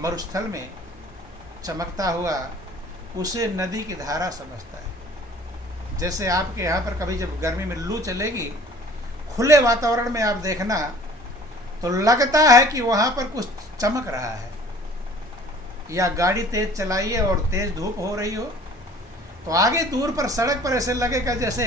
मरुस्थल में चमकता हुआ उसे नदी की धारा समझता है। जैसे आपके यहाँ पर कभी जब गर्मी में लू चलेगी, खुले वातावरण में आप देखना तो लगता है कि वहाँ पर कुछ चमक रहा है, या गाड़ी तेज चलाइए और तेज धूप हो रही हो तो आगे दूर पर सड़क पर ऐसे लगेगा जैसे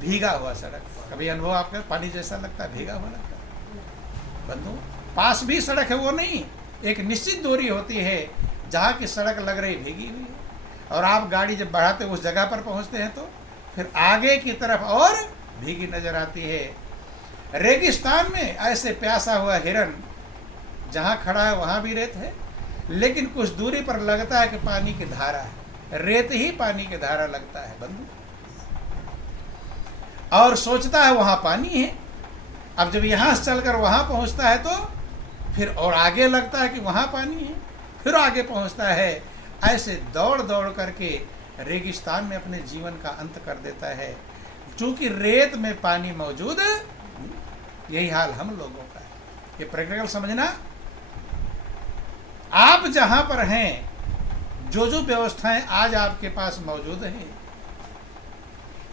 भीगा हुआ सड़क। कभी अनुभव आपका पानी जैसा लगता है, भीगा हुआ लगता है। बंधु, पास भी सड़क है वो नहीं, एक निश्चित दूरी होती है जहाँ की सड़क लग रही भीगी हुई है, और आप गाड़ी जब बढ़ाते उस जगह पर पहुँचते हैं तो फिर आगे की तरफ और भीगी नजर आती है। रेगिस्तान में ऐसे प्यासा हुआ हिरन जहाँ खड़ा है वहाँ भी रेत है, लेकिन कुछ दूरी पर लगता है कि पानी की धारा है, रेत ही पानी की धारा लगता है बंधु, और सोचता है वहाँ पानी है। अब जब यहाँ से चलकर वहाँ पहुँचता है तो फिर और आगे लगता है कि वहाँ पानी है, फिर आगे पहुँचता है। ऐसे दौड़ दौड़ करके रेगिस्तान में अपने जीवन का अंत कर देता है, चूँकि रेत में पानी मौजूद। यही हाल हम लोगों का है। ये प्रैक्टिकल समझना। आप जहाँ पर हैं, जो जो व्यवस्थाएं आज आपके पास मौजूद हैं,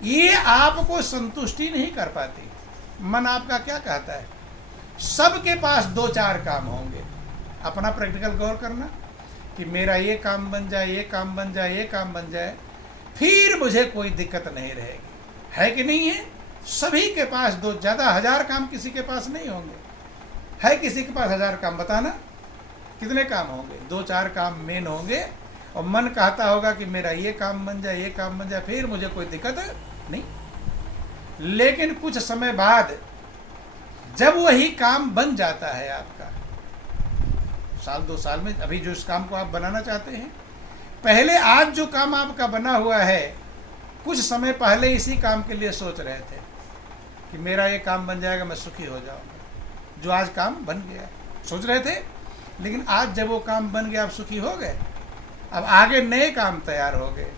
ये आपको संतुष्टि नहीं कर पाती। मन आपका क्या कहता है? सबके पास 2-4 काम होंगे। अपना प्रैक्टिकल गौर करना कि मेरा ये काम बन जाए, ये काम बन जाए, ये काम बन जाए, फिर मुझे कोई दिक्कत नहीं रहेगी। है कि नहीं है? सभी के पास 2, ज़्यादा 1000 काम किसी के पास नहीं होंगे। है किसी के पास 1000 काम? बताना कितने काम होंगे? 2-4 काम मेन होंगे, और मन कहता होगा कि मेरा ये काम बन जाए, ये काम बन जाए, फिर मुझे कोई दिक्कत नहीं। लेकिन कुछ समय बाद जब वही काम बन जाता है आपका, 1-2 साल में, अभी जो इस काम को आप बनाना चाहते हैं, पहले आज जो काम आपका बना हुआ है, कुछ समय पहले इसी काम के लिए सोच रहे थे कि मेरा ये काम बन जाएगा, मैं सुखी हो जाऊंगा। जो आज काम बन गया, सोच रहे थे, लेकिन आज जब वो काम बन गया आप सुखी हो गए। अब आगे नए काम तैयार हो गए।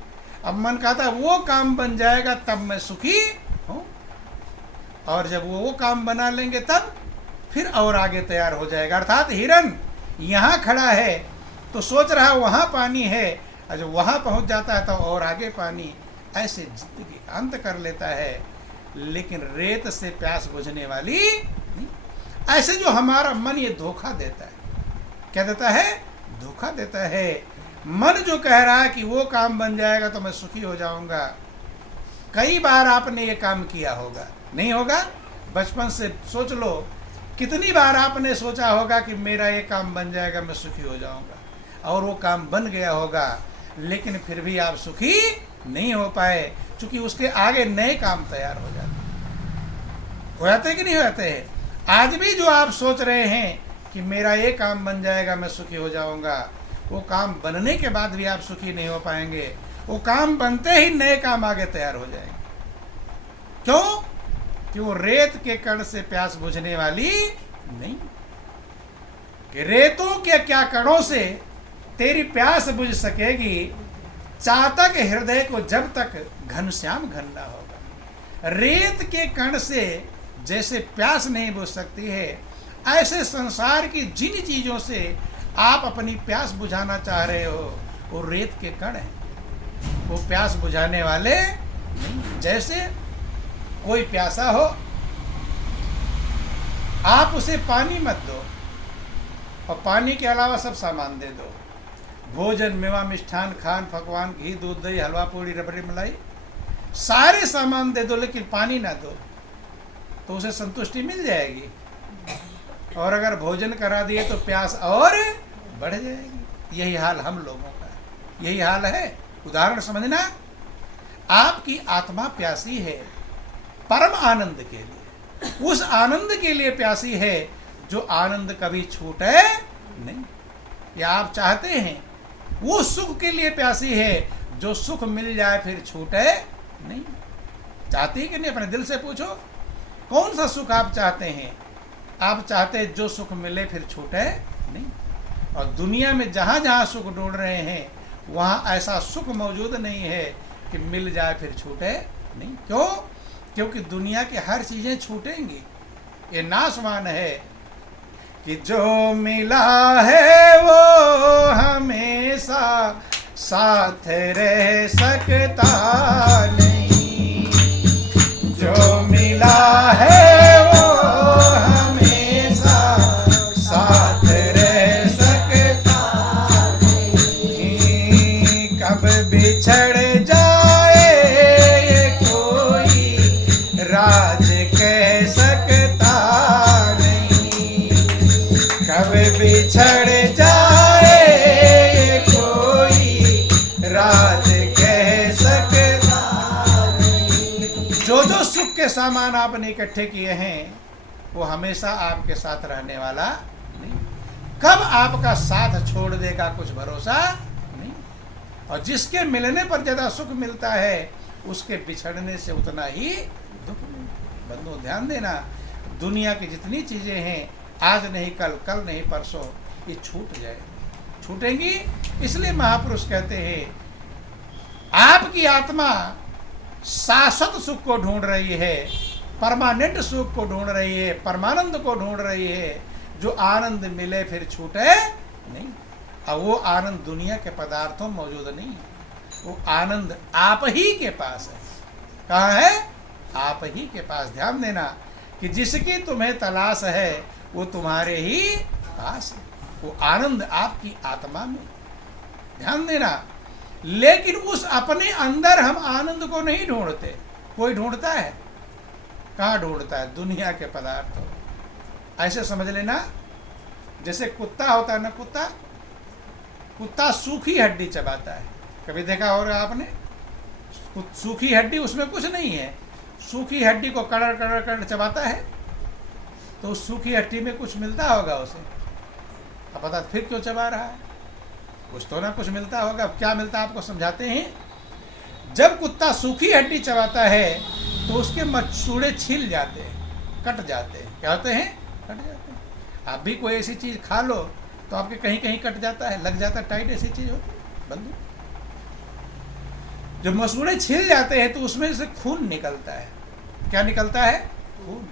अब मन कहता है वो काम बन जाएगा तब मैं सुखी हूँ, और जब वो काम बना लेंगे तब फिर और आगे तैयार हो जाएगा। अर्थात हिरन यहाँ खड़ा है तो सोच रहा है वहाँ पानी है, और जब वहाँ पहुँच जाता है तो और आगे पानी। ऐसे जिंदगी का अंत कर लेता है, लेकिन रेत से प्यास बुझने वाली नहीं। ऐसे जो हमारा मन ये धोखा देता है, क्या देता है? धोखा देता है। मन जो कह रहा है कि वो काम बन जाएगा तो मैं सुखी हो जाऊंगा। कई बार आपने ये काम किया होगा, नहीं होगा? बचपन से सोच लो, कितनी बार आपने सोचा होगा कि मेरा ये काम बन जाएगा, मैं सुखी हो जाऊंगा, और वो काम बन गया होगा, लेकिन फिर भी आप सुखी नहीं हो पाए, क्योंकि उसके आगे नए काम तैयार हो जाते कि नहीं हो जाते हैं? आज भी जो आप सोच रहे हैं कि मेरा ये काम बन जाएगा, मैं सुखी हो जाऊंगा, वो काम बनने के बाद भी आप सुखी नहीं हो पाएंगे। वो काम बनते ही नए काम आगे तैयार हो जाएंगे। क्यों? कि वो रेत के कण से प्यास बुझने वाली नहीं। कि रेतों के क्या कणों से तेरी प्यास बुझ सकेगी, चातक हृदय को जब तक घनश्याम घन ना होगा। रेत के कण से जैसे प्यास नहीं बुझ सकती है, ऐसे संसार की जिन चीजों से आप अपनी प्यास बुझाना चाह रहे हो, वो रेत के कण हैं, वो प्यास बुझाने वाले नहीं। जैसे कोई प्यासा हो, आप उसे पानी मत दो, और पानी के अलावा सब सामान दे दो, भोजन, मेवा, मिष्ठान, खान, पकवान, घी, दूध, दही, हलवा, पूड़ी, रबड़ी, मलाई, सारे सामान दे दो, लेकिन पानी ना दो, तो उसे संतुष्टि मिल जाएगी। और अगर भोजन करा दिए तो प्यास और बढ़ जाएगी। यही हाल हम लोगों का है, यही हाल है। उदाहरण समझना, आपकी आत्मा प्यासी है परम आनंद के लिए, उस आनंद के लिए प्यासी है जो आनंद कभी छूटे नहीं। या आप चाहते हैं वो सुख के लिए प्यासी है जो सुख मिल जाए फिर छूटे नहीं। चाहती कि नहीं? अपने दिल से पूछो, कौन सा सुख आप चाहते हैं? आप चाहते जो सुख मिले फिर छूटे नहीं। और दुनिया में जहाँ जहाँ सुख ढूंढ रहे हैं, वहाँ ऐसा सुख मौजूद नहीं है कि मिल जाए फिर छूटे नहीं। क्यों? क्योंकि दुनिया की हर चीज़ें छूटेंगी, ये नाशवान है। कि जो मिला है वो साथ रह सकता नहीं, जो मिला है वो हमेशा साथ रह सकता नहीं। कब बिछड़ जाए ये कोई राज कह सकता नहीं, कब बिछड़ जाए ये कोई राज कह सकता नहीं। जो सुख के सामान आपने इकट्ठे किए हैं वो हमेशा आपके साथ रहने वाला नहीं, कब आपका साथ छोड़ देगा कुछ भरोसा नहीं। और जिसके मिलने पर ज्यादा सुख मिलता है उसके बिछड़ने से उतना ही दुख मिलता है। बंधु ध्यान देना, दुनिया की जितनी चीजें हैं आज नहीं कल, कल नहीं परसों, ये छूट जाएगी, छूटेंगी। इसलिए महापुरुष कहते हैं आपकी आत्मा शाश्वत सुख को ढूंढ रही है, परमानेंट सुख को ढूंढ रही है, परमानंद को ढूंढ रही है, जो आनंद मिले फिर छूटे नहीं। और वो आनंद दुनिया के पदार्थों में मौजूद नहीं है, वो आनंद आप ही के पास है। कहाँ है? आप ही के पास। ध्यान देना कि जिसकी तुम्हें तलाश है वो तुम्हारे ही पास है, वो आनंद आपकी आत्मा में। ध्यान देना, लेकिन उस अपने अंदर हम आनंद को नहीं ढूंढते। कोई ढूंढता है? कहाँ ढूंढता है? दुनिया के पदार्थों। ऐसे समझ लेना जैसे कुत्ता होता है ना, कुत्ता सूखी हड्डी चबाता है। कभी देखा होगा आपने? सूखी हड्डी, उसमें कुछ नहीं है, सूखी हड्डी को कड़र कड़र कड़र चबाता है, तो उस सूखी हड्डी में कुछ मिलता होगा उसे। अब पता फिर क्यों चबा रहा है? कुछ तो ना कुछ मिलता होगा। अब क्या मिलता है आपको समझाते हैं। जब कुत्ता सूखी हड्डी चबाता है तो उसके मसूड़े छिल जाते हैं, कट जाते हैं। क्या होते हैं? कट जाते हैं। आप भी कोई ऐसी चीज खा लो तो आपके कहीं कहीं कट जाता है, लग जाता है, टाइट ऐसी चीज होती है बंधु। जब मसूड़े छिल जाते हैं तो उसमें से खून निकलता है। क्या निकलता है? खून।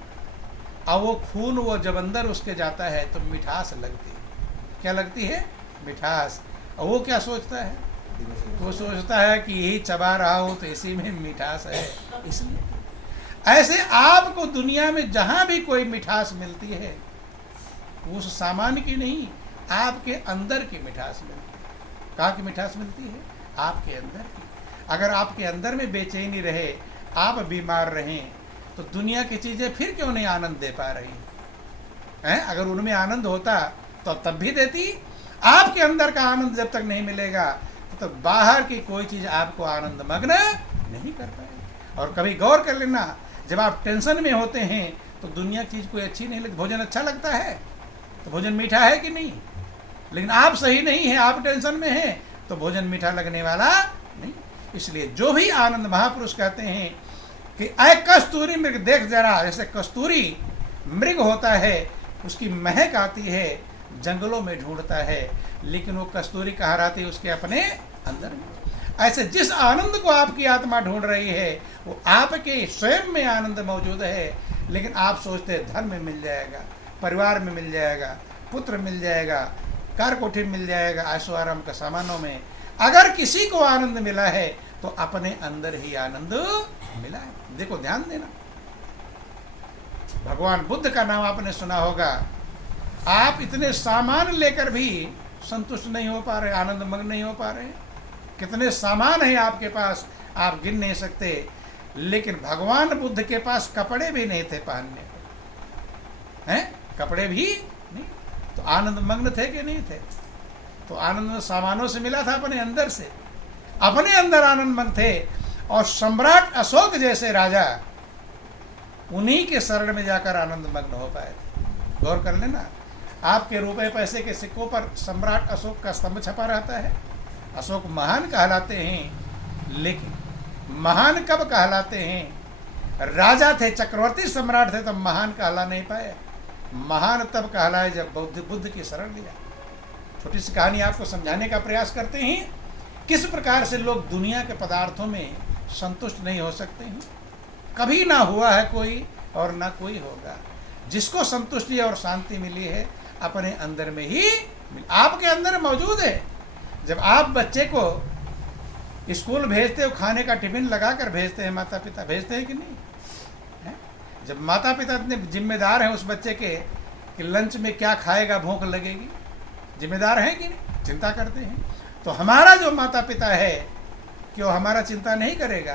और वो खून वो जब अंदर उसके जाता है तो मिठास लगती है। क्या लगती है? मिठास। और वो क्या सोचता है? वो सोचता है कि यही चबा रहा हूं तो इसी में मिठास है, इसलिए। ऐसे आपको दुनिया में जहां भी कोई मिठास मिलती है उस सामान की नहीं, आपके अंदर की मिठास मिलती है। कहाँ की मिठास मिलती है? आपके अंदर की। अगर आपके अंदर में बेचैनी रहे, आप बीमार रहें, तो दुनिया की चीजें फिर क्यों नहीं आनंद दे पा रही हैं? अगर उनमें आनंद होता तो तब भी देती। आपके अंदर का आनंद जब तक नहीं मिलेगा तो बाहर की कोई चीज आपको आनंद मग्न नहीं कर पाएगी। और कभी गौर कर लेना, जब आप टेंशन में होते हैं तो दुनिया की चीज कोई अच्छी नहीं लगती। भोजन अच्छा लगता है तो भोजन मीठा है कि नहीं? लेकिन आप सही नहीं है, आप टेंशन में हैं तो भोजन मीठा लगने वाला नहीं। इसलिए जो भी आनंद, महापुरुष कहते हैं कि अय कस्तूरी मृग, देख जरा, जैसे कस्तूरी मृग होता है, उसकी महक आती है, जंगलों में ढूंढता है, लेकिन वो कस्तूरी कहाँ रहती है? उसके अपने अंदर में। ऐसे जिस आनंद को आपकी आत्मा ढूंढ रही है वो आपके स्वयं में आनंद मौजूद है, लेकिन आप सोचते हैं धन में मिल जाएगा, परिवार में मिल जाएगा, पुत्र मिल जाएगा, कार कोठी मिल जाएगा, ऐशो आराम का सामानों में। अगर किसी को आनंद मिला है तो अपने अंदर ही आनंद मिला है। देखो ध्यान देना, भगवान बुद्ध का नाम आपने सुना होगा। आप इतने सामान लेकर भी संतुष्ट नहीं हो पा रहे, आनंद मग्न नहीं हो पा रहे। कितने सामान हैं आपके पास, आप गिन नहीं सकते। लेकिन भगवान बुद्ध के पास कपड़े भी नहीं थे पहनने को, हैं? कपड़े भी नहीं, तो आनंद मग्न थे कि नहीं थे? तो आनंद सामानों से मिला था, अपने अंदर से, अपने अंदर आनंद मग्न थे। और सम्राट अशोक जैसे राजा उन्हीं के शरण में जाकर आनंद मग्न हो पाए थे। गौर कर लेना, आपके रुपए पैसे के सिक्कों पर सम्राट अशोक का स्तंभ छपा रहता है। अशोक महान कहलाते हैं, लेकिन महान कब कहलाते हैं? राजा थे, चक्रवर्ती सम्राट थे, तब महान कहला नहीं पाए। महान तब कहलाए जब बुद्ध की शरण लिया। छोटी सी कहानी आपको समझाने का प्रयास करते हैं, किस प्रकार से लोग दुनिया के पदार्थों में संतुष्ट नहीं हो सकते हैं। कभी ना हुआ है कोई और ना कोई होगा। जिसको संतुष्टि और शांति मिली है अपने अंदर में ही, आपके अंदर मौजूद है। जब आप बच्चे को स्कूल भेजते हो, खाने का टिफिन लगा कर भेजते हैं, माता पिता भेजते हैं कि नहीं है? जब माता पिता इतने जिम्मेदार हैं उस बच्चे के कि लंच में क्या खाएगा, भूख लगेगी, जिम्मेदार हैं कि नहीं, चिंता करते हैं। तो हमारा जो माता पिता है कि वो हमारा चिंता नहीं करेगा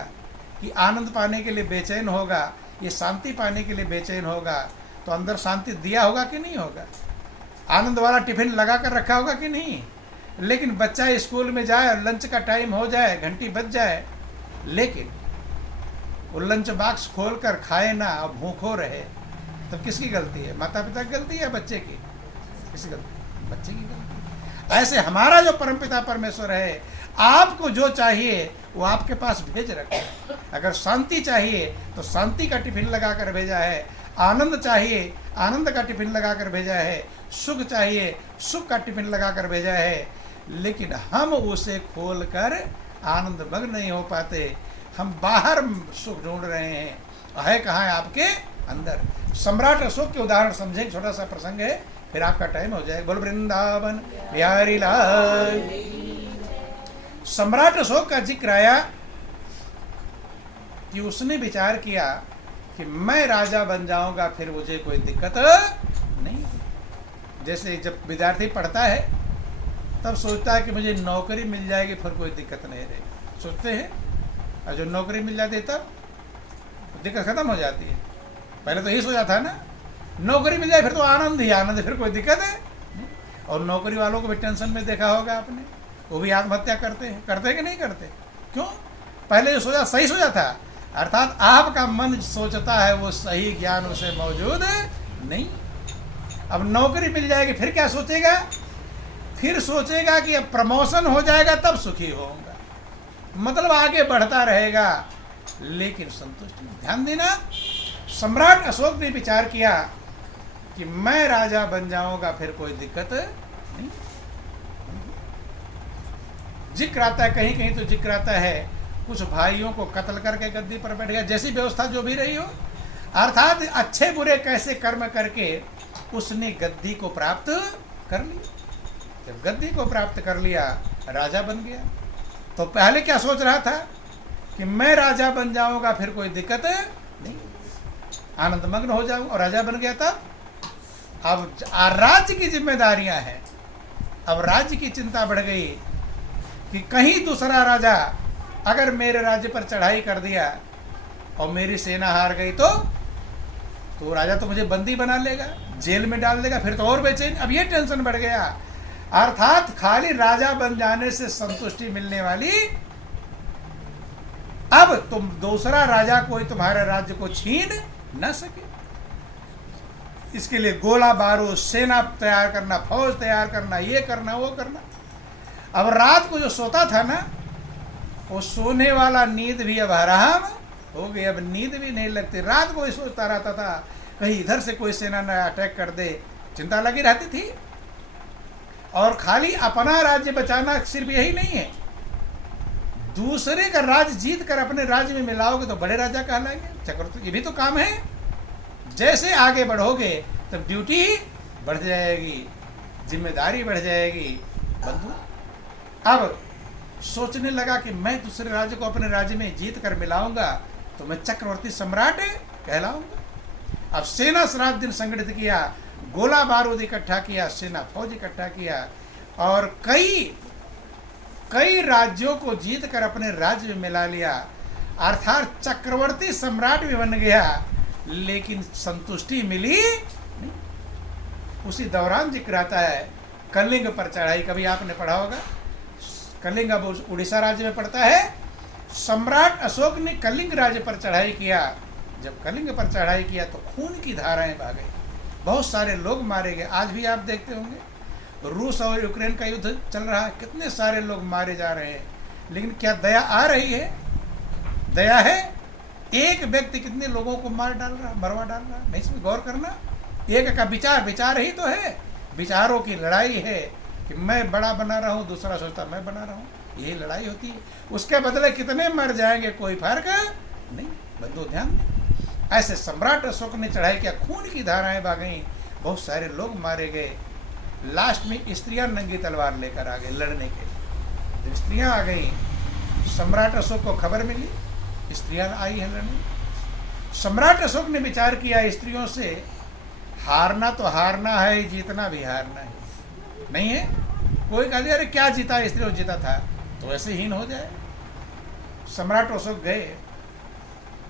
कि आनंद पाने के लिए बेचैन होगा, ये शांति पाने के लिए बेचैन होगा, तो अंदर शांति दिया होगा कि नहीं होगा, आनंद वाला टिफिन लगा कर रखा होगा कि नहीं। लेकिन बच्चा स्कूल में जाए, लंच का टाइम हो जाए, घंटी बज जाए, लेकिन वो लंच बॉक्स खोल कर खाए ना और भूखों रहे, तब किसकी गलती है? माता पिता की गलती है, बच्चे की? किसकी गलती? बच्चे की गलती। ऐसे हमारा जो परमपिता परमेश्वर है, आपको जो चाहिए वो आपके पास भेज रखा है। अगर शांति चाहिए तो शांति का टिफिन लगा कर भेजा है, आनंद चाहिए आनंद का टिफिन लगा कर भेजा है, सुख चाहिए सुख का टिफिन लगा कर भेजा है। लेकिन हम उसे खोल कर आनंद मग्न नहीं हो पाते, हम बाहर सुख ढूंढ रहे हैं, है कहाँ है? आपके अंदर। सम्राट अशोक के उदाहरण समझें, छोटा सा प्रसंग है, फिर आपका टाइम हो जाएगा। बोल वृंदावन बिहारी लाल। सम्राट अशोक का जिक्र आया कि उसने विचार किया कि मैं राजा बन जाऊंगा, फिर मुझे कोई दिक्कत नहीं। जैसे जब विद्यार्थी पढ़ता है तब सोचता है कि मुझे नौकरी मिल जाएगी, फिर कोई दिक्कत नहीं रहेगी, सोचते हैं। और जो नौकरी मिल जाती है तब दिक्कत खत्म हो जाती है। पहले तो यही सोचा था ना, नौकरी मिल जाए फिर तो आनंद ही आनंद, फिर कोई दिक्कत है। और नौकरी वालों को भी टेंशन में देखा होगा आपने, वो भी आत्महत्या करते हैं कि नहीं करते? क्यों? पहले जो सोचा सही सोचा था, अर्थात आपका मन सोचता है वो सही ज्ञान उसे मौजूद नहीं। अब नौकरी मिल जाएगी फिर क्या सोचेगा? फिर सोचेगा कि अब प्रमोशन हो जाएगा तब सुखी होऊंगा, मतलब आगे बढ़ता रहेगा, लेकिन संतुष्टि। ध्यान देना, सम्राट अशोक ने विचार किया कि मैं राजा बन जाऊंगा, फिर कोई दिक्कत नहीं। जिक्र आता है, कहीं कहीं तो जिक्र आता है कुछ भाइयों को कत्ल करके गद्दी पर बैठ गया, जैसी व्यवस्था जो भी रही हो, अर्थात अच्छे बुरे कैसे कर्म करके उसने गद्दी को प्राप्त कर लिया। जब गद्दी को प्राप्त कर लिया, राजा बन गया। तो पहले क्या सोच रहा था कि मैं राजा बन जाऊंगा, फिर कोई दिक्कत नहीं, आनंद मग्न हो जाऊंगा, और राजा बन गया। तब अब राज्य की जिम्मेदारियां हैं, अब राज्य की चिंता बढ़ गई कि कहीं दूसरा राजा अगर मेरे राज्य पर चढ़ाई कर दिया और मेरी सेना हार गई तो राजा तो मुझे बंदी बना लेगा, जेल में डाल देगा, फिर तो और बेचैन। अब ये टेंशन बढ़ गया। अर्थात खाली राजा बन जाने से संतुष्टि मिलने वाली, अब तुम दूसरा राजा कोई तुम्हारे राज्य को छीन न सके। इसके लिए गोला बारूद, सेना तैयार करना, फौज तैयार करना, ये करना वो करना। अब रात को जो सोता था ना, वो सोने वाला नींद भी अब हराम हो गई, अब नींद भी नहीं लगती। रात को ही सोचता रहता था कहीं इधर से कोई सेना न अटैक कर दे, चिंता लगी रहती थी। और खाली अपना राज्य बचाना सिर्फ यही नहीं है, दूसरे का राज्य जीत कर अपने राज्य में मिलाओगे तो बड़े राजा कहलाएंगे। चक्रवर्ती, ये भी तो काम है। जैसे आगे बढ़ोगे तब ड्यूटी बढ़ जाएगी, जिम्मेदारी बढ़ जाएगी। बंधु अब सोचने लगा कि मैं दूसरे राज्य को अपने राज्य में जीत कर मिलाऊंगा तो मैं चक्रवर्ती सम्राट कहलाऊंगा। अब सेना रात दिन संगठित किया, गोला बारूद इकट्ठा किया, सेना फौज इकट्ठा किया, और कई राज्यों को जीत कर अपने राज्य में मिला लिया। अर्थात चक्रवर्ती सम्राट भी बन गया, लेकिन संतुष्टि मिली नहीं। उसी दौरान जिक्र आता है कलिंग पर चढ़ाई, कभी आपने पढ़ा होगा। कलिंग अब उड़ीसा राज्य में पड़ता है। सम्राट अशोक ने कलिंग राज्य पर चढ़ाई किया। जब कलिंग पर चढ़ाई किया तो खून की धाराएं बह गई, बहुत सारे लोग मारे गए। आज भी आप देखते होंगे रूस और यूक्रेन का युद्ध चल रहा है, कितने सारे लोग मारे जा रहे हैं। लेकिन क्या दया आ रही है? दया है? एक व्यक्ति कितने लोगों को मार डाल रहा, मरवा डाल रहा? नहीं, इसमें गौर करना। एक का विचार ही तो है, विचारों की लड़ाई है कि मैं बड़ा बना रहा हूँ, दूसरा सोचता मैं बना रहा हूँ, यही लड़ाई होती है। उसके बदले कितने मर जाएंगे कोई फर्क नहीं। बंधु ध्यान दें, ऐसे सम्राट अशोक ने चढ़ाई किया, खून की धाराएं बह गई, बहुत सारे लोग मारे गए। लास्ट में स्त्रियां नंगी तलवार लेकर आ गई लड़ने के लिए। जब स्त्रियां आ गई सम्राट अशोक को खबर मिली स्त्रियां आई हैं लड़ने। सम्राट अशोक ने विचार किया स्त्रियों से, हारना तो हारना है, जीतना भी हारना है, नहीं है। कोई कह दिया अरे क्या जीता, स्त्रियों जीता था तो ऐसे हीन हो जाए। सम्राट अशोक गए,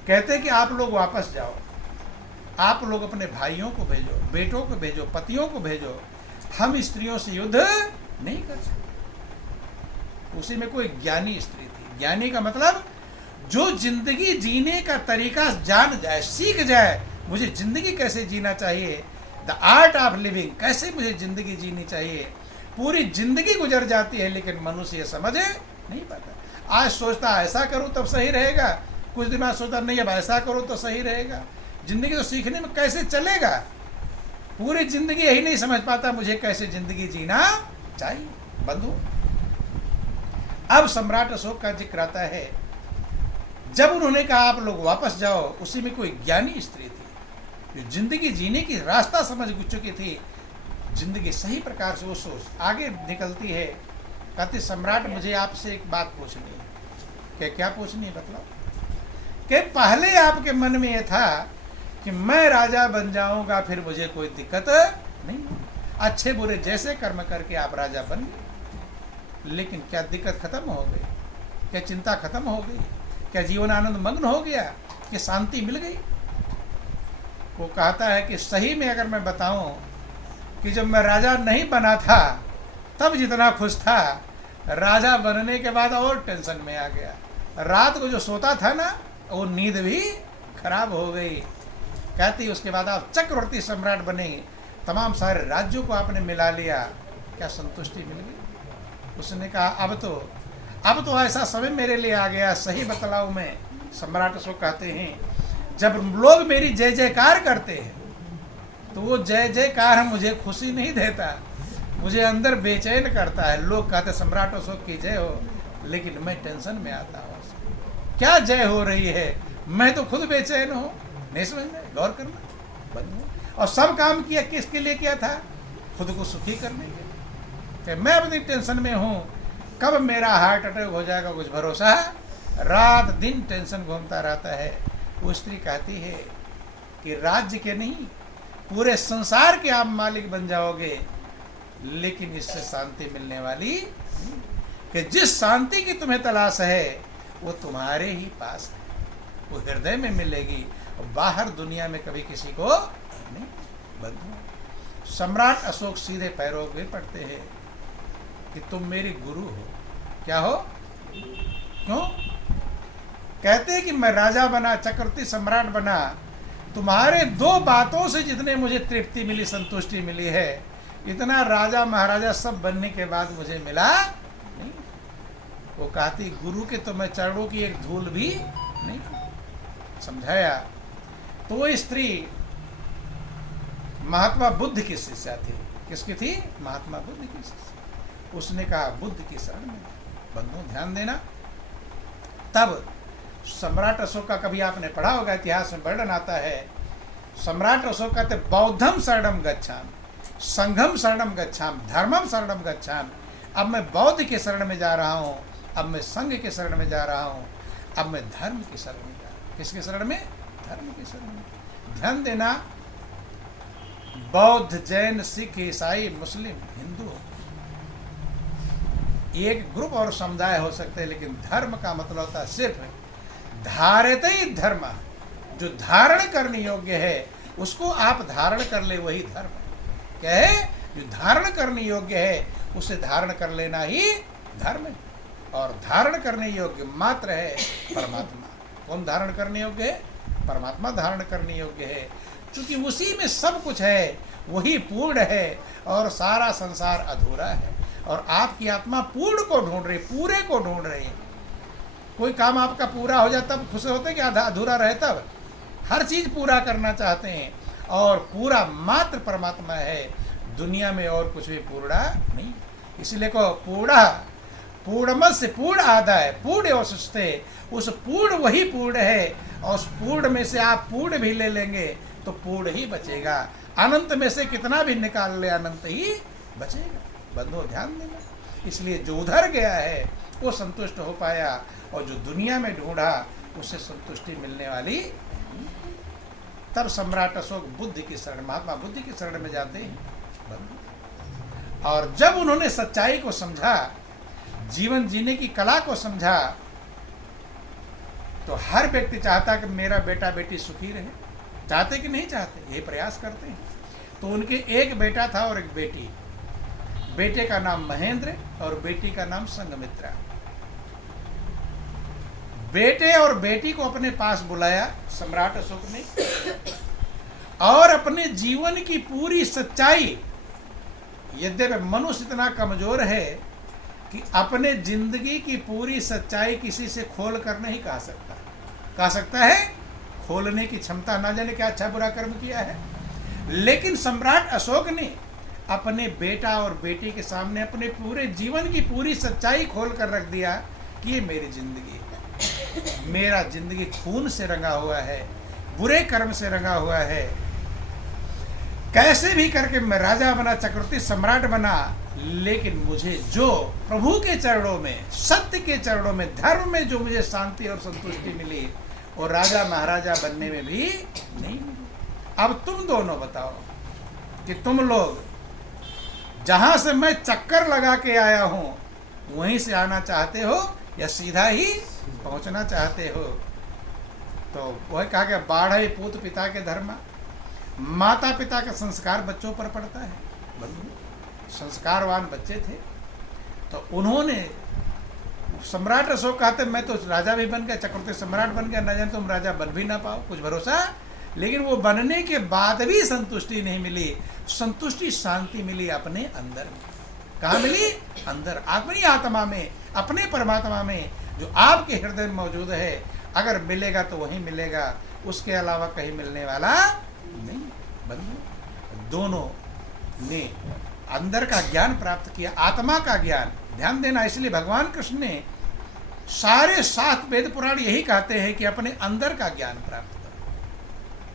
कहते कि आप लोग वापस जाओ, आप लोग अपने भाइयों को भेजो, बेटों को भेजो, पतियों को भेजो, हम स्त्रियों से युद्ध नहीं कर सकते। उसी में कोई ज्ञानी स्त्री थी। ज्ञानी का मतलब जो जिंदगी जीने का तरीका जान जाए, सीख जाए, मुझे जिंदगी कैसे जीना चाहिए, द आर्ट ऑफ लिविंग, कैसे मुझे जिंदगी जीनी चाहिए। पूरी जिंदगी गुजर जाती है लेकिन मनुष्य ये समझ नहीं पाता। आज सोचता ऐसा करूं तब सही रहेगा, कुछ दिन बाद सोचता नहीं अब ऐसा करो तो सही रहेगा। जिंदगी तो सीखने में कैसे चलेगा, पूरी जिंदगी यही नहीं समझ पाता मुझे कैसे जिंदगी जीना चाहिए। बंधु, अब सम्राट अशोक का जिक्र आता है, जब उन्होंने कहा आप लोग वापस जाओ, उसी में कोई ज्ञानी स्त्री थी जो जिंदगी जीने की रास्ता समझ चुकी थी, जिंदगी सही प्रकार से वो सोच आगे निकलती है। कहती सम्राट मुझे आपसे एक बात पूछनी है। क्या पूछनी है बतलाओ। कि पहले आपके मन में यह था कि मैं राजा बन जाऊंगा, फिर मुझे कोई दिक्कत नहीं, अच्छे बुरे जैसे कर्म करके आप राजा बन गए, लेकिन क्या दिक्कत खत्म हो गई, क्या चिंता खत्म हो गई, क्या जीवन आनंद मग्न हो गया, कि शांति मिल गई। वो कहता है कि सही में अगर मैं बताऊं कि जब मैं राजा नहीं बना था तब जितना खुश था, राजा बनने के बाद और टेंशन में आ गया। रात को जो सोता था ना, वो नींद भी खराब हो गई। कहती उसके बाद आप चक्रवर्ती सम्राट बने, तमाम सारे राज्यों को आपने मिला लिया, क्या संतुष्टि मिल गई। उसने कहा अब तो ऐसा समय मेरे लिए आ गया, सही बतलाऊ मैं। सम्राट अशोक कहते हैं जब लोग मेरी जय जयकार करते हैं तो वो जय जयकार मुझे खुशी नहीं देता, मुझे अंदर बेचैन करता है। लोग कहते सम्राट अशोक की जय हो, लेकिन मैं टेंशन में आता हूँ, क्या जय हो रही है, मैं तो खुद बेचैन हूँ। नहीं समझ में, गौर करना बंद। और सब काम किया किसके लिए किया था, खुद को सुखी करने के लिए। मैं अपनी टेंशन में हूँ, कब मेरा हार्ट अटैक हो जाएगा कुछ भरोसा है। रात दिन टेंशन घूमता रहता है। वो स्त्री कहती है कि राज्य के नहीं, पूरे संसार के आप मालिक बन जाओगे, लेकिन इससे शांति मिलने वाली नहीं। कि जिस शांति की तुम्हें तलाश है वो तुम्हारे ही पास है, वो हृदय में मिलेगी, और बाहर दुनिया में कभी किसी को नहीं। बंधु, सम्राट अशोक सीधे पैरों पे पड़ते हैं कि तुम मेरे गुरु हो। क्या हो, क्यों? कहते हैं कि मैं राजा बना, चक्रवर्ती सम्राट बना, तुम्हारे दो बातों से जितने मुझे तृप्ति मिली, संतुष्टि मिली है, इतना राजा महाराजा सब बनने के बाद मुझे मिला नहीं। वो कहती गुरु के तो मैं चरणों की एक धूल भी नहीं। समझाया तो वो स्त्री महात्मा बुद्ध की शिष्या थी। किसकी थी? महात्मा बुद्ध की शिष्या। उसने कहा बुद्ध की शरण में। बंधु ध्यान देना, तब सम्राट अशोक का कभी आपने पढ़ा होगा, इतिहास में वर्णन आता है, सम्राट अशोक कहते बौद्धम शरणम गच्छाम, संघम शरणम गच्छाम, धर्मम शरणम गच्छाम। अब मैं बौद्ध के शरण में जा रहा हूँ, अब मैं संघ के शरण में जा रहा हूँ, अब मैं धर्म की शरण में जा रहा हूँ। किसके शरण में? धर्म की शरण में। ध्यान देना, बौद्ध, जैन, सिख, ईसाई, मुस्लिम, हिंदू, एक ग्रुप और समुदाय हो सकते हैं, लेकिन धर्म का मतलब होता है सिर्फ धारते ही धर्म, जो धारण करने योग्य है उसको आप धारण कर ले, वही धर्म है। क्या है? जो धारण करने योग्य है उसे धारण कर लेना ही धर्म है। और धारण करने योग्य मात्र है परमात्मा। कौन धारण करने योग्य है? परमात्मा धारण करने योग्य है, क्योंकि उसी में सब कुछ है, वही पूर्ण है, और सारा संसार अधूरा है। और आपकी आत्मा पूर्ण को ढूंढ रही, पूरे को ढूंढ रही है। कोई काम आपका पूरा हो जाए तब खुश होते हैं कि आधा अधूरा रहे तब? हर चीज पूरा करना चाहते हैं, और पूरा मात्र परमात्मा है, दुनिया में और कुछ भी पूर्ण नहीं। इसलिए को पूर्णमत से पूर्ण आदाय पूर्ण अवशिष्टे, उस पूर्ण वही पूर्ण है, और उस पूर्ण में से आप पूर्ण भी ले लेंगे तो पूर्ण ही बचेगा। अनंत में से कितना भी निकाल ले, अनंत ही बचेगा। बंधुओं ध्यान देना, इसलिए जो उधर गया है वो संतुष्ट हो पाया, और जो दुनिया में ढूंढा उसे संतुष्टि मिलने वाली। तब सम्राट अशोक बुद्ध की शरण, महात्मा बुद्ध की शरण में जाते हैं। और जब उन्होंने सच्चाई को समझा, जीवन जीने की कला को समझा, तो हर व्यक्ति चाहता कि मेरा बेटा बेटी सुखी रहे। चाहते कि नहीं चाहते? ये प्रयास करते हैं। तो उनके एक बेटा था और एक बेटी। बेटे का नाम महेंद्र और बेटी का नाम संघमित्रा। बेटे और बेटी को अपने पास बुलाया सम्राट अशोक ने, और अपने जीवन की पूरी सच्चाई, यद्यपि मनुष्य इतना कमजोर है कि अपने जिंदगी की पूरी सच्चाई किसी से खोल कर नहीं कह सकता। कह सकता है, खोलने की क्षमता ना जाने क्या अच्छा बुरा कर्म किया है। लेकिन सम्राट अशोक ने अपने बेटा और बेटी के सामने अपने पूरे जीवन की पूरी सच्चाई खोल कर रख दिया कि ये मेरी जिंदगी है, मेरा जिंदगी खून से रंगा हुआ है, बुरे कर्म से रंगा हुआ है। कैसे भी करके मैं राजा बना, चक्रवर्ती सम्राट बना, लेकिन मुझे जो प्रभु के चरणों में, सत्य के चरणों में, धर्म में जो मुझे शांति और संतुष्टि मिली, और राजा महाराजा बनने में भी नहीं मिली। अब तुम दोनों बताओ कि तुम लोग जहां से मैं चक्कर लगा के आया हूं वहीं से आना चाहते हो या सीधा ही पहुंचना चाहते हो? तो वह कहा कि बाढ़ है पूत पिता के धर्म, माता पिता का संस्कार बच्चों पर पड़ता है। संस्कारवान बच्चे थे, तो उन्होंने, सम्राट अशोक कहते मैं तो राजा भी बन गया, चक्रवर्ती सम्राट बन गया, न जाने तुम राजा बन भी ना पाओ, कुछ भरोसा। लेकिन वो बनने के बाद भी संतुष्टि नहीं मिली। संतुष्टि, शांति मिली अपने अंदर में। कहाँ मिली? अंदर, अपनी आत्मा में, अपने परमात्मा में, जो आपके हृदय में मौजूद है। अगर मिलेगा तो वहीं मिलेगा, उसके अलावा कहीं मिलने वाला नहीं। बंधु, दोनों ने अंदर का ज्ञान प्राप्त किया, आत्मा का ज्ञान। ध्यान देना, इसलिए भगवान कृष्ण ने सारे 7 वेद पुराण यही कहते हैं कि अपने अंदर का ज्ञान प्राप्त करो।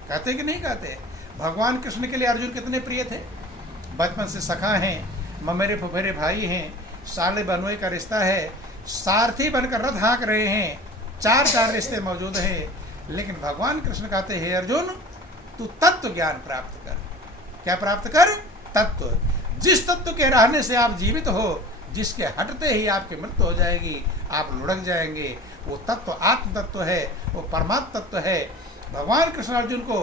कहते कि नहीं कहते? भगवान कृष्ण के लिए अर्जुन कितने प्रिय थे, बचपन से सखा हैं, ममेरे फुफेरे भाई हैं, साले बनोए का रिश्ता है, सारथी बनकर रथ हाँक रहे हैं, 4 रिश्ते मौजूद हैं। लेकिन भगवान कृष्ण कहते हैं, अर्जुन तू तत्व ज्ञान प्राप्त कर। क्या प्राप्त कर? तत्व। जिस तत्व के रहने से आप जीवित हो, जिसके हटते ही आपकी मृत्यु हो जाएगी, आप लुढ़क जाएंगे, वो तत्व आत्म तत्व है, वो परमात्म तत्व है। भगवान कृष्ण अर्जुन को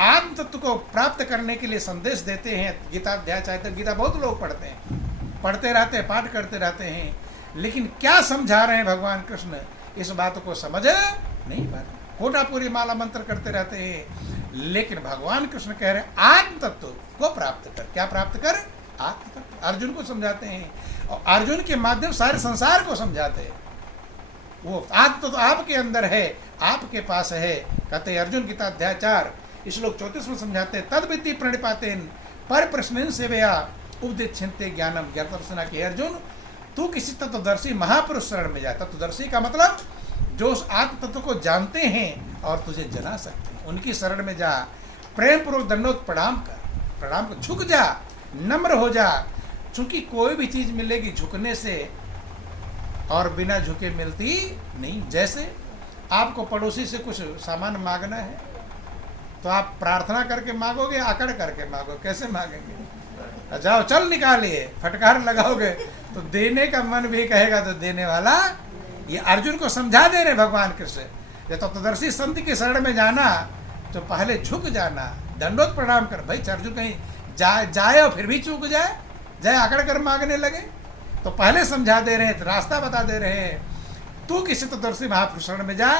आत्म तत्व को प्राप्त करने के लिए संदेश देते हैं। गीता अध्याय, चाहे गीता बहुत लोग पढ़ते हैं, पढ़ते रहते हैं, पाठ करते रहते हैं, लेकिन क्या समझा रहे हैं भगवान कृष्ण, इस बात को समझ नहीं पाते। कोटापुरी माला मंत्र करते रहते हैं, लेकिन भगवान कृष्ण कह रहे हैं आत्म तत्व को प्राप्त कर। क्या प्राप्त कर? आत्म तत्व। अर्जुन को समझाते हैं, और अर्जुन के माध्यम सारे संसार को समझाते हैं। वो आत्म तो आपके अंदर है, आपके पास है। कहते अर्जुन गीता अध्याय 4 श्लोक 34 में समझाते हैं, तद विद्धि प्रणिपातेन पर प्रश्न सेवया उपदिच्छन्ते ज्ञानम ज्ञातदर्शना के। अर्जुन, तू किसी तत्वदर्शी महापुरुष शरण में जा। तत्वदर्शी का मतलब जो उस आत्म तत्व को जानते हैं और तुझे जना सकते हैं, उनकी शरण में जा। प्रेम पूर्वक दंडोत प्रणाम कर, प्रणाम कर, झुक जा, नम्र हो जा। चूंकि कोई भी चीज मिलेगी झुकने से, और बिना झुके मिलती नहीं। जैसे आपको पड़ोसी से कुछ सामान मांगना है, तो आप प्रार्थना करके मांगोगे, आकड़ करके मांगो, कैसे मांगेंगे? जाओ चल निकालिए, फटकार लगाओगे तो देने का मन भी कहेगा तो देने वाला। ये अर्जुन को समझा दे रहे भगवान कृष्ण। ये तत्वदर्शी संत की शरण में जाना तो पहले झुक जाना, दंडोत प्रणाम कर। भाई अर्जुन कहीं जाए और फिर भी चूक जाए आकड़ कर मांगने लगे, तो पहले समझा दे रहे हैं, रास्ता बता दे रहे हैं। तू किसी तत्वदर्शी महापुरुष शरण में जा,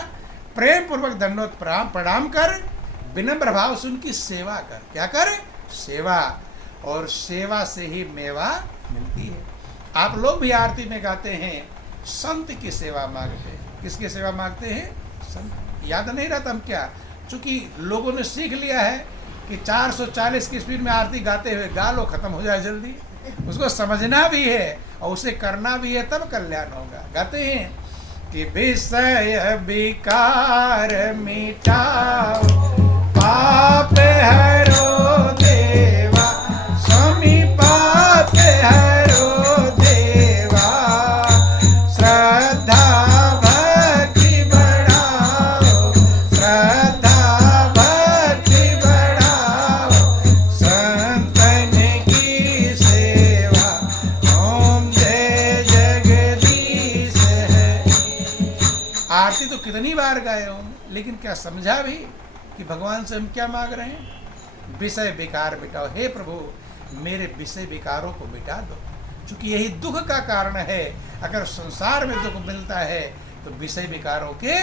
प्रेम पूर्वक दंडोत प्रणाम कर, विनम्र भाव से उनकी सेवा कर। क्या कर? सेवा। और सेवा से ही मेवा मिलती है। आप लोग भी आरती में गाते हैं, संत की सेवा मांगते हैं। किसकी सेवा मांगते हैं? संत। याद नहीं रहता हम क्या, चूंकि लोगों ने सीख लिया है कि 440 की स्पीड में आरती गाते हुए गा लो, खत्म हो जाए जल्दी। उसको समझना भी है और उसे करना भी है, तब कल्याण होगा। गाते हैं कि विषय विकार मिटाओ, पाप हरो देवा, स्वामी पाप हरो देवा, कितनी बार गाए होंगे, लेकिन क्या समझा भी कि भगवान से हम क्या मांग रहे हैं? विषय विकार मिटाओ। हे प्रभु, मेरे विषय विकारों को मिटा दो, क्योंकि यही दुख का कारण है। अगर संसार में दुख मिलता है तो विषय विकारों के,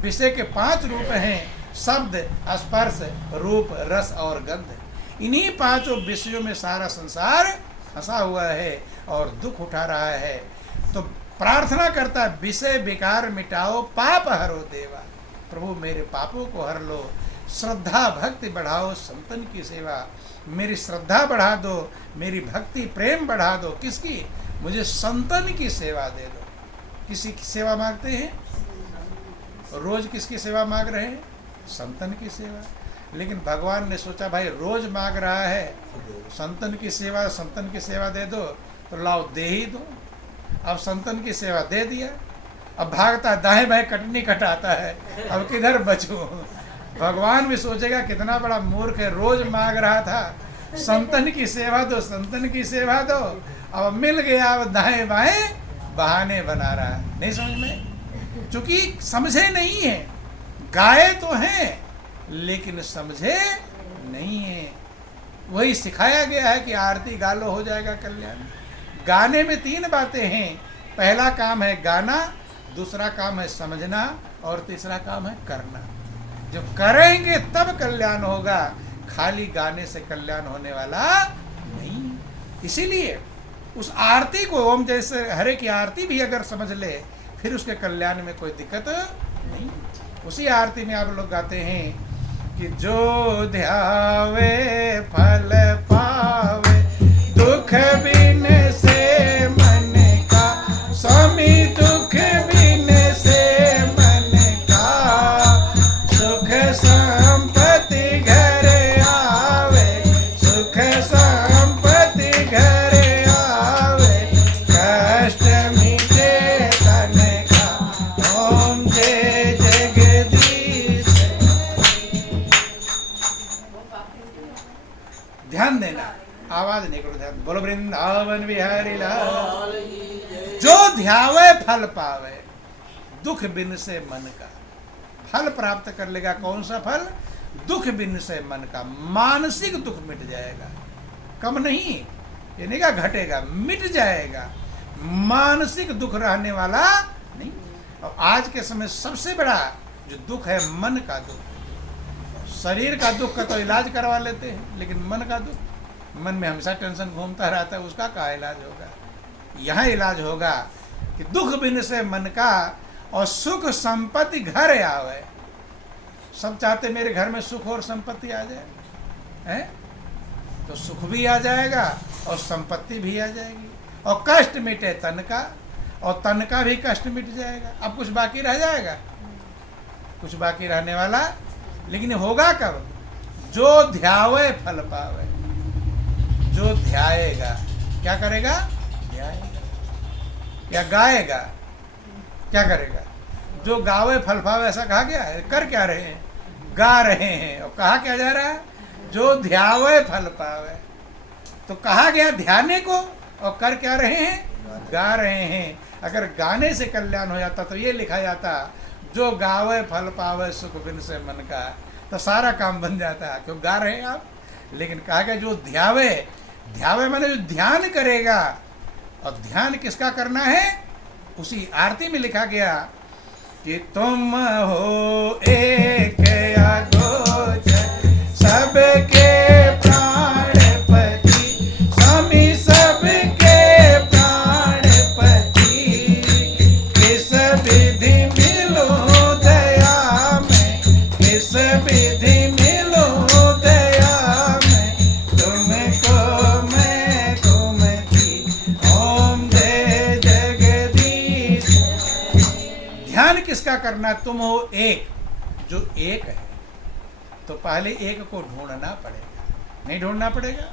विषय के 5 रूप हैं: शब्द, स्पर्श, रूप, रस और गंध। इन्हीं 5 विषयों में सारा संसार फंसा हुआ है और दुख उठा रहा है। तो प्रार्थना करता है, विषय विकार मिटाओ, पाप हरो देवा। प्रभु मेरे पापों को हर लो, श्रद्धा भक्ति बढ़ाओ, संतन की सेवा। मेरी श्रद्धा बढ़ा दो, मेरी भक्ति प्रेम बढ़ा दो। किसकी? मुझे संतन की सेवा दे दो। किसी की सेवा मांगते हैं? रोज किसकी सेवा मांग रहे हैं? संतन की सेवा। लेकिन भगवान ने सोचा भाई रोज मांग रहा है, संतन की सेवा दे दो, तो लाओ दे ही दो। अब संतन की सेवा दे दिया, अब भागता दाएं बाएं कटनी कटाता है, अब किधर बचूं? भगवान भी सोचेगा कितना बड़ा मूर्ख है, रोज मांग रहा था संतन की सेवा दो, संतन की सेवा दो, अब मिल गया, अब दाएं बाएं बहाने बना रहा है। नहीं समझ में? क्योंकि समझे नहीं है। गाए तो हैं लेकिन समझे नहीं है। वही सिखाया गया है कि आरती गा लो, हो जाएगा कल्याण। गाने में 3 बातें हैं। पहला काम है गाना, दूसरा काम है समझना, और तीसरा काम है करना। जब करेंगे तब कल्याण होगा, खाली गाने से कल्याण होने वाला नहीं। इसीलिए उस आरती को, ओम जैसे हरे की आरती भी अगर समझ ले, फिर उसके कल्याण में कोई दिक्कत नहीं। उसी आरती में आप लोग गाते हैं कि जो ध्यावे फल पावे, दुख बिन से मन का, स्वामी दुख बिन से मन का, सुख संपत्ति घर आवे, सुख संपत्ति घर आवे, कष्ट मिटे तन का, ओम जय जगदीश। ध्यान देना, आवाज नहीं करो, ध्यान। बोलो वृंदावन बिहारी लाल। जो ध्यावे फल पावे, दुख बिन से मन का। फल प्राप्त कर लेगा। कौन सा फल? दुख बिन से मन का। मानसिक दुख मिट जाएगा, कम नहीं, ये नहीं का घटेगा, मिट जाएगा। मानसिक दुख रहने वाला नहीं। और आज के समय सबसे बड़ा जो दुख है, मन का दुख। शरीर का दुख का तो इलाज करवा लेते हैं, लेकिन मन का दुख, मन में हमेशा टेंशन घूमता रहता है, उसका क्या इलाज होगा? यहाँ इलाज होगा कि दुख बिन से मन का, और सुख संपत्ति घर आवे। सब चाहते मेरे घर में सुख और संपत्ति आ जाए, है? तो सुख भी आ जाएगा और संपत्ति भी आ जाएगी, और कष्ट मिटे तन का, और तन का भी कष्ट मिट जाएगा। अब कुछ बाकी रह जाएगा? कुछ बाकी रहने वाला। लेकिन होगा कब? जो ध्यावे फल पावे। जो ध्याएगा, क्या करेगा? ध्याएगा। या गाएगा, क्या करेगा? जो गावे फल पावे, ऐसा कहा गया है। कर क्या रहे हैं? गा रहे हैं। और कहा क्या जा रहा है? जो ध्यावे फल पावे। तो कहा गया ध्याने को, और कर क्या रहे हैं? गा रहे हैं। अगर गाने से कल्याण हो जाता तो ये लिखा जाता, जो गावे फल पावे, सुख बिन से मन का, तो सारा काम बन जाता। क्यों गा रहे हैं आप? लेकिन कहा गया जो ध्यावे, ध्यावे माने जो ध्यान करेगा। और ध्यान किसका करना है? उसी आरती में लिखा गया कि तुम हो एक अगोचर, सबके प्राणपति, स्वामी सबके प्राणपति, किस विधि मिलो दया में, किस विधि मिलो दया में, तुमको मैं तुम थी, ओम जय जगदीश। ध्यान किसका करना? तुम हो एक, जो एक है। तो पहले एक को ढूंढना पड़ेगा, नहीं ढूंढना पड़ेगा?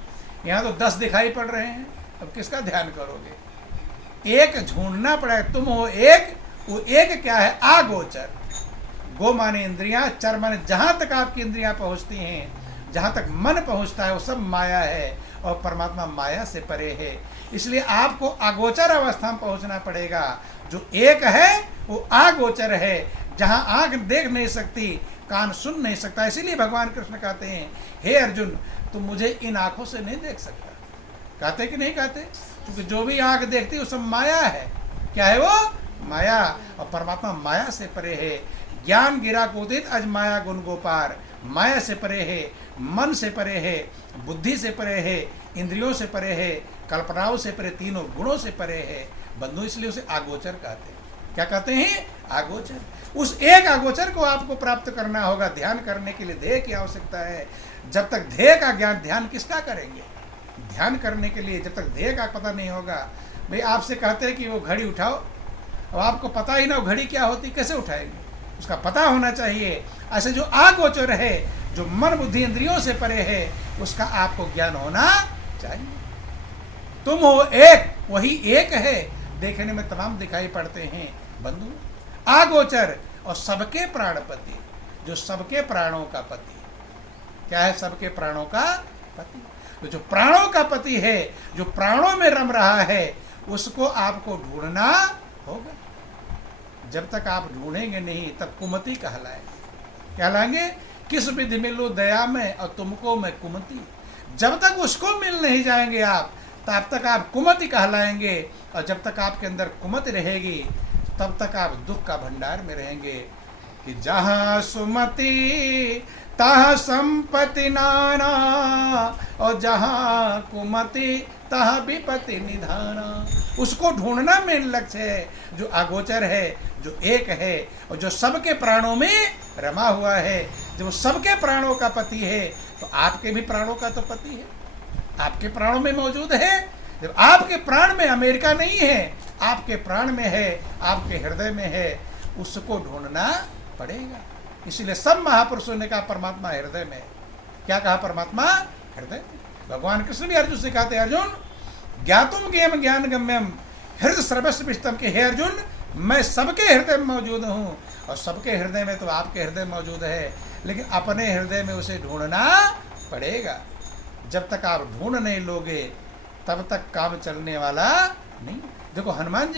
यहाँ तो 10 दिखाई पड़ रहे हैं, अब किसका ध्यान करोगे? एक ढूंढना पड़ेगा। तुम हो एक, वो एक क्या है? आगोचर। गो माने इंद्रियां, चर माने जहां तक आपकी इंद्रियां पहुंचती हैं, जहां तक मन पहुंचता है, वो सब माया है, और परमात्मा माया से परे है। इसलिए आपको अगोचर अवस्था में पहुंचना पड़ेगा। जो एक है वो अगोचर है। जहां आंख देख नहीं सकती, कान सुन नहीं सकता। इसीलिए भगवान कृष्ण कहते हैं, हे अर्जुन तुम मुझे इन आंखों से नहीं देख सकता। कहते कि नहीं कहते? क्योंकि जो भी आंख देखती है वो सब माया है। क्या है वो? माया। और परमात्मा माया से परे है। ज्ञान गिरा कोदित अज माया गुण गोपार। माया से परे है, मन से परे है, बुद्धि से परे है, इंद्रियों से परे है, कल्पनाओं से परे, तीनों गुणों से परे है बंधु। इसलिए उसे आगोचर कहते हैं। क्या कहते हैं? आगोचर। उस एक आगोचर को आपको प्राप्त करना होगा। ध्यान करने के लिए ध्येय की आवश्यकता है। जब तक ध्येय का ज्ञान, ध्यान किसका करेंगे? ध्यान करने के लिए जब तक ध्येय का पता नहीं होगा। भाई आपसे कहते हैं कि वो घड़ी उठाओ, अब आपको पता ही ना वो घड़ी क्या होती, कैसे उठाएंगे? उसका पता होना चाहिए। ऐसे जो आगोचर है, जो मन बुद्धि इंद्रियों से परे है, उसका आपको ज्ञान होना चाहिए। तुम हो एक, वही एक है, देखने में तमाम दिखाई पड़ते हैं बंधु। आगोचर और सबके प्राणपति, जो सबके प्राणों का पति। क्या है? सबके प्राणों का पति। तो जो प्राणों का पति है, जो प्राणों में रम रहा है, उसको आपको ढूंढना होगा। जब तक आप ढूंढेंगे नहीं तब कुमति कहलाएंगे। कहलाएंगे किस विधि मिलो दया में और तुमको मैं कुमति। जब तक उसको मिल नहीं जाएंगे आप, तब तक आप कुमति कहलाएंगे। और जब तक आपके अंदर कुमति रहेगी, तब तक आप दुख का भंडार में रहेंगे। कि जहाँ सुमति तहाँ संपत्ति नाना, और जहाँ कुमति तहाँ विपत्ति निधाना। उसको ढूंढना मेन लक्ष्य है, जो अगोचर है, जो एक है, और जो सबके प्राणों में रमा हुआ है। जो सबके प्राणों का पति है, तो आपके भी प्राणों का तो पति है, आपके प्राणों में मौजूद है। जब आपके प्राण में अमेरिका नहीं है, आपके प्राण में है, आपके हृदय में है, उसको ढूंढना पड़ेगा। इसीलिए सब महापुरुषों ने कहा परमात्मा हृदय में। क्या कहा? परमात्मा हृदय में। भगवान कृष्ण भी अर्जुन से कहते, अर्जुन ज्ञातुम ज्ञेयम ज्ञान गम्यम हृदय सर्वस्व विष्टम। के हे अर्जुन, मैं सबके हृदय में मौजूद हूँ, और सबके हृदय में तो आपके हृदय मौजूद है, लेकिन अपने हृदय में उसे ढूंढना पड़ेगा। जब तक आप ढूंढ नहीं लोगे, तब तक काम चलने वाला नहीं। देखो हनुमान जी